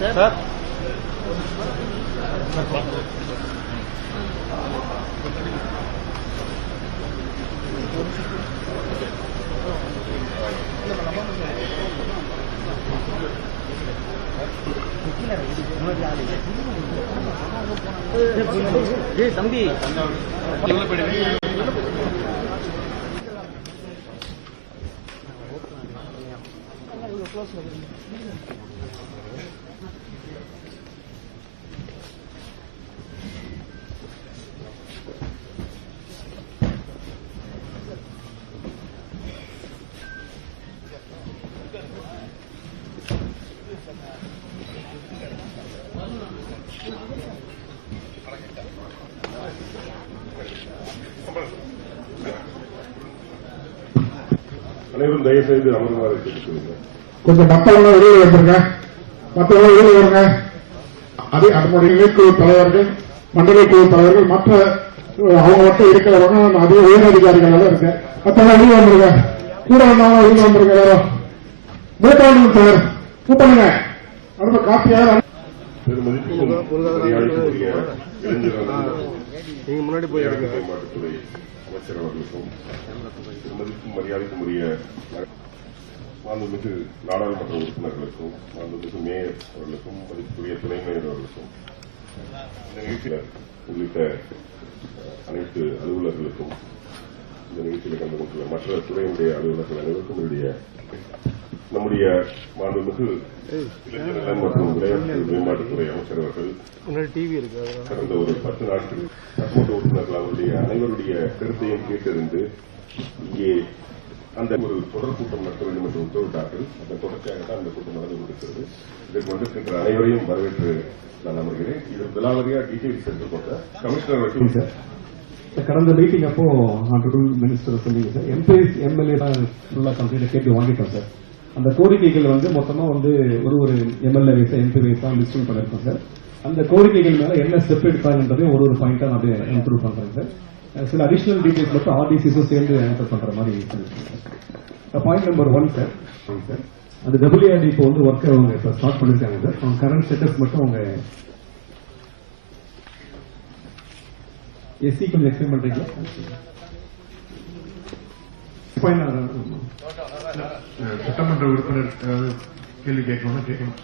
Sir தம்பி அனைவரும் தயவு செய்து அமருமாறு கேட்டுக்கொள்கிறேன். கொஞ்சம் மற்றவங்க வெளியே வந்துருங்க, மற்றவங்க வெளியே வருங்க. அதே அதனுடைய இணைக்குழு தலைவர்கள், மண்டல குழு தலைவர்கள், மற்ற அவங்க மட்டும் இருக்கிறவங்க அதே உயர் அதிகாரிகள் எல்லாம் இருக்கு. மற்றவங்க வெளியே வந்துருங்க, கூட வந்தவங்க வெளியே வந்துருங்க. யாரும் மூத்தாண்டு சார் கூப்பிடுங்க. அடுத்த காப்பியாக முன்னாடி போய் மேம்பாட்டுத்துறை அமைச்சர் அவர்களுக்கும் மதிப்பும் மரியாதைக்கும் உரிய மாண்புமிகு நாடாளுமன்ற உறுப்பினர்களுக்கும் மாண்புமிகு மேயர் அவர்களுக்கும் மதிப்புக்குரிய துணை மேயர் அவர்களுக்கும் இந்த நிகழ்ச்சியில் உள்ளிட்ட அனைத்து அலுவலர்களுக்கும் இந்த நிகழ்ச்சியில் கலந்து கொண்டுள்ள மற்ற துறையினுடைய அலுவலர்கள் அனைவருக்கும் என்னுடைய நம்முடைய மாண்புமிகு இளைஞர் மற்றும் விளையாட்டு மேம்பாட்டுத்துறை அமைச்சர் அவர்கள் கடந்த ஒரு 10 நாட்கள் சட்டமன்ற உறுப்பினர்கள் அவருடைய அனைவருடைய கருத்தையும் கேட்டறிந்து இங்கே அந்த ஒரு தொடர் கூட்டம் நடத்த வேண்டும் என்று உத்தரவிட்டார்கள். அதன் தொடர்ச்சியாக தான் இந்த கூட்டம் நடந்து கொண்டிருக்கிறது. இதற்கு வந்திருக்கின்ற அனைவரையும் வரவேற்று நான் அமர்கிறேன். இது விலாவரியா டீடைல்ஸ் எடுத்துக்கொண்ட கமிஷனர் வச்சு சார் கடந்த மீட்டிங் அப்போ ஆனரபிள் மினிஸ்டர் சொன்னீங்க சார், எம்பிஸ் எம்எல்ஏ தான் ஃபுல்லா கம்ப்ளீட்டா கேட்டு வாங்கிட்டோம் சார். அந்த கோரிக்கைகள் மொத்தமா ஒரு எம்எல்ஏ வைஸ் எம்பி வைஸ் தான் லிஸ்டிங் பண்ணிருக்கோம் சார். அந்த கோரிக்கைகள் மேல என்ன ஸ்டெப் எடுப்பாங்கன்றதையும் ஒரு பாயிண்டா நான் அப்படியே இம்ப்ரூவ் பண்றேன் சார். சில அடிஷனல் டீடைல்ஸ் மட்டும் ஆர்டிசிஸும் சேர்ந்து ஆன்சர் பண்ற மாதிரி பாயிண்ட் நம்பர் 1 சார். அந்த டபிள்யூஆர்டி இப்போ ஒர்க் அவங்க இப்போ ஸ்டார்ட் பண்ணிருக்காங்க சார். அவங்க கரண்ட் ஸ்டேட்டஸ் மட்டும் அவங்க எஸ்சி கொஞ்சம் எக்ஸ்பிளைன் பண்றீங்களா? சட்டமன்ற உறுப்பினர் கேள்வி கேட்கணும் கேட்கணும்.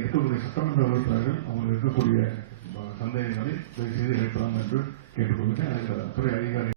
இருக்கக்கூடிய சட்டமன்ற உறுப்பினர்கள் அவங்களுக்கு இருக்கக்கூடிய சந்தேகங்களை தயவு செய்து எழுப்பலாம் என்று கேட்டுக்கொள்கிறேன். துறை அதிகாரி